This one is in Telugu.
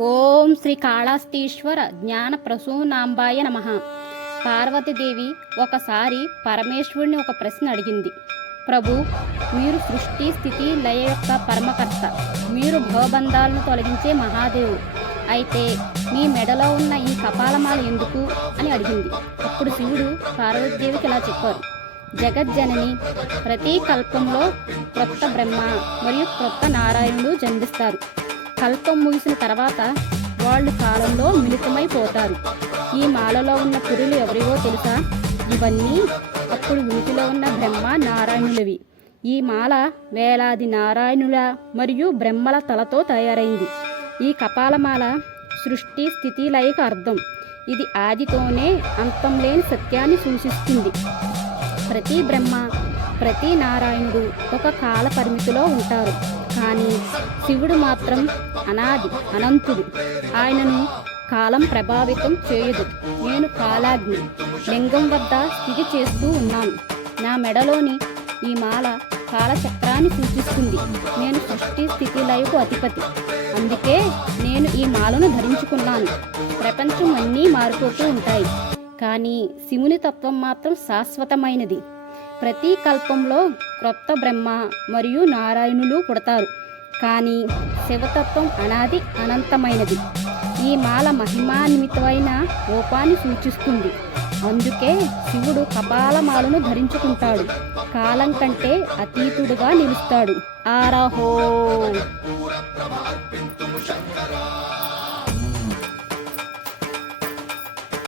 ఓం శ్రీ కాళాస్తీశ్వర జ్ఞాన ప్రసూనాంబాయ నమ. పార్వతీదేవి ఒకసారి పరమేశ్వరుని ఒక ప్రశ్న అడిగింది. ప్రభు మీరు సృష్టి స్థితి లయ యొక్క పరమకర్త. మీరు భవబంధాలను తొలగించే మహాదేవుడు అయితే మీ మెడలో ఉన్న ఈ కపాలమాల ఎందుకు? అని అడిగింది. అప్పుడు శివుడు పార్వతీదేవికి ఇలా చెప్పారు. జగజ్జనని ప్రతి కల్పంలో క్రొత్త బ్రహ్మ మరియు క్రొత్త నారాయణుడు జన్మిస్తారు. కల్పం ముగిసిన తర్వాత వాళ్ళు కాలంలో మిళితమైపోతారు. ఈ మాలలో ఉన్న పురులు ఎవరివో తెలుసా? ఇవన్నీ అప్పుడు ఉనికిలో ఉన్న బ్రహ్మ నారాయణులవి. ఈ మాల వేలాది నారాయణుల మరియు బ్రహ్మల తలతో తయారైంది. ఈ కపాలమాల సృష్టి స్థితి లయకు అర్థం. ఇది ఆదితోనే అంతం లేని సత్యాన్ని సూచిస్తుంది. ప్రతి బ్రహ్మ ప్రతి నారాయణుడు ఒక కాల పరిమితిలో ఉంటారు. కానీ శివుడు మాత్రం అనాది అనంతుడు. ఆయనను కాలం ప్రభావితం చేయదు. నేను కాలాగ్ని లింగం వద్ద స్థితి చేస్తూ ఉన్నాను. నా మెడలోని ఈ మాల కాలచక్రాన్ని సూచిస్తుంది. నేను సృష్టి స్థితి లయకు అధిపతి. అందుకే నేను ఈ మాలను ధరించుకున్నాను. ప్రపంచం అన్నీ మారిపోతూ ఉంటాయి. కానీ శివుని తత్వం మాత్రం శాశ్వతమైనది. ప్రతి కల్పంలో క్రొత్త బ్రహ్మ మరియు నారాయణులు పుడతారు. కానీ శివతత్వం అనాది అనంతమైనది. ఈ మాల మహిమాన్వితమైన రూపాన్ని సూచిస్తుంది. అందుకే శివుడు కపాలమాలను ధరించుకుంటాడు. కాలం కంటే అతీతుడుగా నిలుస్తాడు. ఆరాహో!